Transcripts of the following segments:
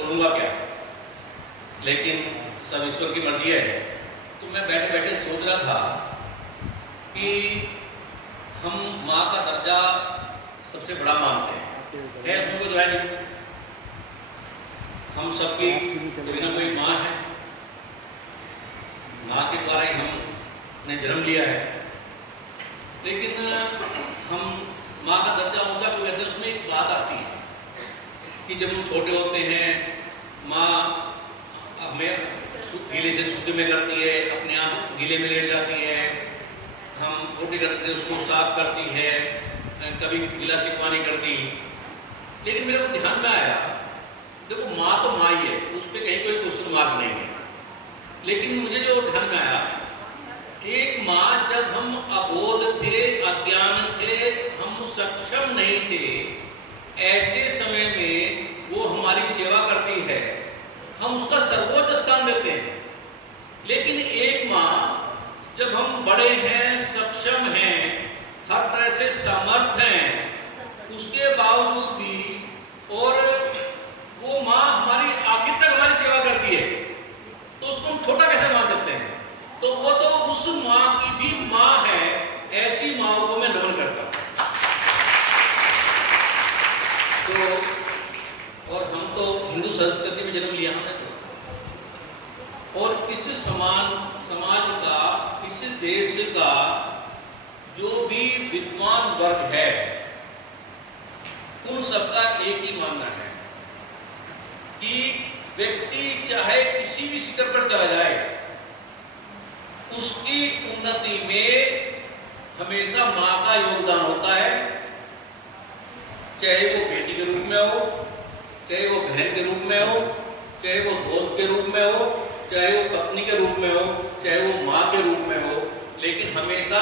बोलूँगा क्या, लेकिन सब ईश्वर की मर्जी है। तो मैं बैठे बैठे सोच रहा था कि हम माँ का दर्जा सबसे बड़ा मानते हैं, उसमें कोई दुराई नहीं। हम सबकी कोई ना कोई माँ है, माँ के द्वारा ही हमने जन्म लिया है। लेकिन हम माँ का दर्जा ऊंचा क्यों कहते हैं, उसमें एक बात आती है कि जब हम छोटे होते हैं, माँ हमें गीले से सूखे में करती है, अपने आप गीले में लेट जाती है, हम रोटी करते हैं उसको साफ करती है, कभी गिला शिकवा नहीं करती। लेकिन मेरे को ध्यान में आया, देखो माँ तो माँ ही है, उस पर कहीं कोई क्वेश्चन मार्क नहीं है। लेकिन मुझे जो ध्यान में आया, एक माँ जब हम अबोध थे, अज्ञान थे, हम सक्षम नहीं थे, ऐसे समय में वो हमारी सेवा करती है, हम उसका सर्वोच्च स्थान देते हैं। लेकिन एक माँ जब हम बड़े हैं, सक्षम हैं, हर तरह से समर्थ हैं, उसके बावजूद भी और वो माँ हमारी आखिर तक हमारी सेवा करती है, तो उसको हम छोटा कैसे मान सकते हैं? तो वो तो उस माँ की भी माँ है। ऐसी माँ को मैं नमन करता हूँ। तो और हम तो हिंदू संस्कृति में जन्म लिया हमने तो, और इस समाज का, इस देश का जो भी विद्वान वर्ग है, उन सबका एक ही मानना है कि व्यक्ति चाहे किसी भी शिखर पर चला जाए, उसकी उन्नति में हमेशा माँ का योगदान होता है। चाहे वो बेटी के रूप में हो, चाहे वो बहन के रूप में हो, चाहे वो दोस्त के रूप में हो, चाहे वो पत्नी के रूप में हो, चाहे वो माँ के रूप में हो, लेकिन हमेशा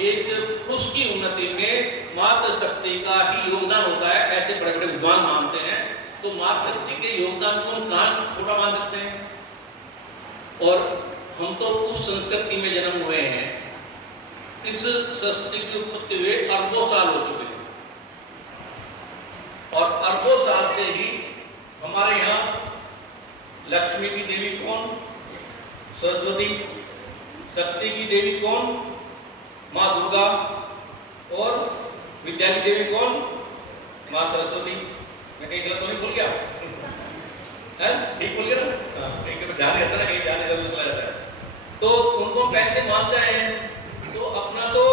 एक उसकी उन्नति में मातृशक्ति का ही योगदान होता है। ऐसे बड़े बड़े विद्वान मानते हैं। तो मातृशक्ति के योगदान को हम कहाँ छोटा मान सकते हैं? और हम तो उस संस्कृति में जन्म हुए हैं, इस संस्कृति की उत्पत्ति हुए अरबों साल हो चुके हैं, और अरबों साल से ही हमारे यहाँ लक्ष्मी की देवी कौन? सरस्वती। शक्ति की देवी कौन? माँ दुर्गा। और विद्या की देवी कौन? माँ सरस्वती। मैं कहीं गलत तो नहीं भूल गया? ठीक बोल गया ना? कहीं कभी ध्यान रहता है ना, कहीं ध्यान इधर उधर चला जाता है। तो उनको पहले से मानते हैं, तो अपना तो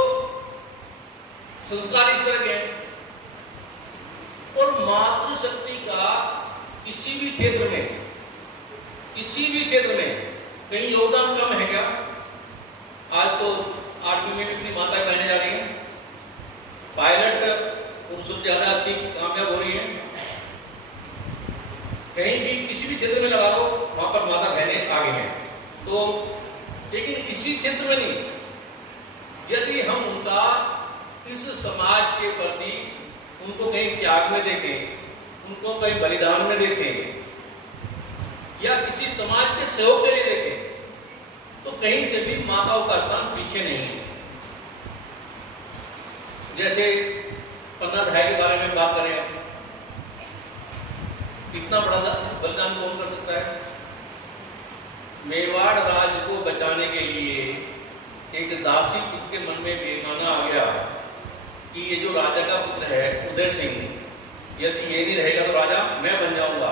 संस्कार इस तरह के हैं। और मातृशक्ति का किसी भी क्षेत्र में कहीं योगदान कम है क्या? आज तो आर्मी में भी अपनी माताएं बहने जा रही हैं, पायलट उससे ज्यादा अच्छी कामयाब हो रही हैं। कहीं भी किसी भी क्षेत्र में लगा लो, वहां पर माता बहनें आगे हैं। तो लेकिन इसी क्षेत्र में नहीं, यदि हम उनका इस समाज के प्रति उनको कहीं त्याग में देखें, उनको कहीं बलिदान में देखें, या किसी समाज के सहयोग के लिए देखें, तो कहीं से भी माताओं का स्थान पीछे नहीं है। जैसे पन्ना धाय के बारे में बात करें, इतना बड़ा बलिदान कौन कर सकता है? मेवाड़ राज को बचाने के लिए एक दासी पुत्र के मन में बेईमाना आ गया कि ये जो राजा का पुत्र है उदय सिंह, यदि ये नहीं रहेगा तो राजा मैं बन जाऊंगा।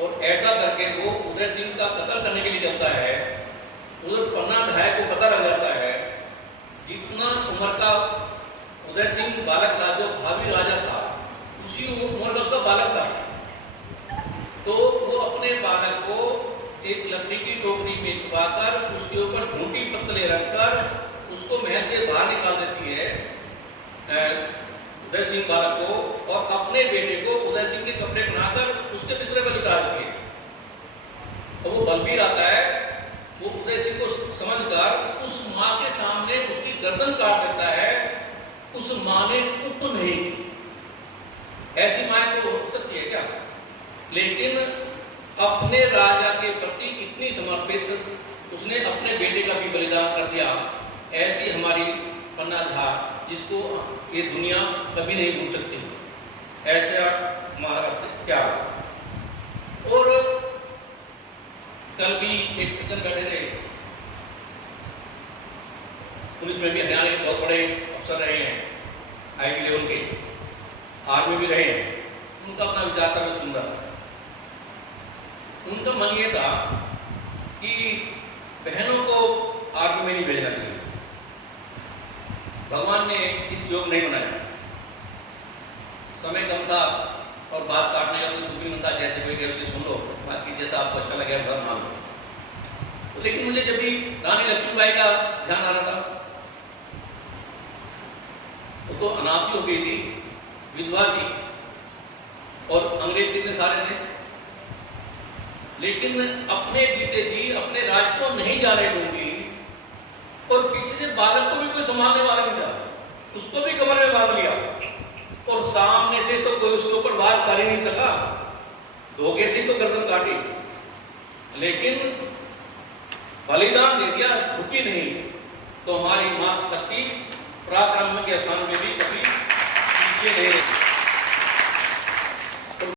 और ऐसा करके वो उदय सिंह का कत्ल करने के लिए चलता है। उधर पन्ना धाय को पता लग जाता है, जितना उम्र का उदय सिंह बालक था, जो भावी राजा था, उसी उम्र का उसका बालक था। तो वो अपने बालक को एक लकड़ी की टोकरी में छुपाकर, उसके ऊपर झूठी पत्तलें रखकर उसको महल से बाहर निकाल देती है उदय सिंह बालक को, और अपने बेटे को उदय सिंह के कपड़े बनाकर उसके बिस्तर पर निकालती है। और वो बलबीर आता है, वो उदय सिंह को समझकर उस माँ के सामने उसकी गर्दन काट देता है। उस माँ ने उप नहीं की। ऐसी माँ तो हो सकती है क्या? लेकिन अपने राजा के प्रति इतनी समर्पित, उसने अपने बेटे का भी बलिदान कर दिया। ऐसी हमारी पन्ना झा, जिसको ये दुनिया कभी नहीं भूल सकती। ऐसा महाराज क्या एक सज्जन बैठे थे, पुलिस में भी हरियाणा के बहुत बड़े अफसर रहे हैं, आईजी लेवल के, आर्मी भी रहे हैं। उनका अपना विचार था, मैं सुन रहा था। उनका मन ये था कि बहनों को आर्मी में नहीं भेजना चाहिए। भगवान ने इस योग नहीं बनाया, समय कम था और बात काटने का कोई दुख नहीं था, जैसे कोई कहे उसे सुन लो, बाकी जैसा आपको अच्छा लगे घर मान लो। तो लेकिन मुझे जब भी रानी लक्ष्मीबाई का ध्यान आ रहा था, तो अनाथी हो गई थी, विधवा थी, और अंग्रेज कितने सारे थे, लेकिन अपने जीते जी अपने राज को नहीं जाने दूंगी, और पीछे से बालक को भी कोई संभालने वाला नहीं था, उसको भी कमर में बांध लिया, और सामने से तो कोई उसके ऊपर वार कर ही नहीं सका, धोखे से ही तो गर्दन काटी, लेकिन बलिदान दे दिया, रुकी नहीं। तो हमारी मातृशक्ति पराक्रम के स्थान में भी कभी पीछे नहीं रही।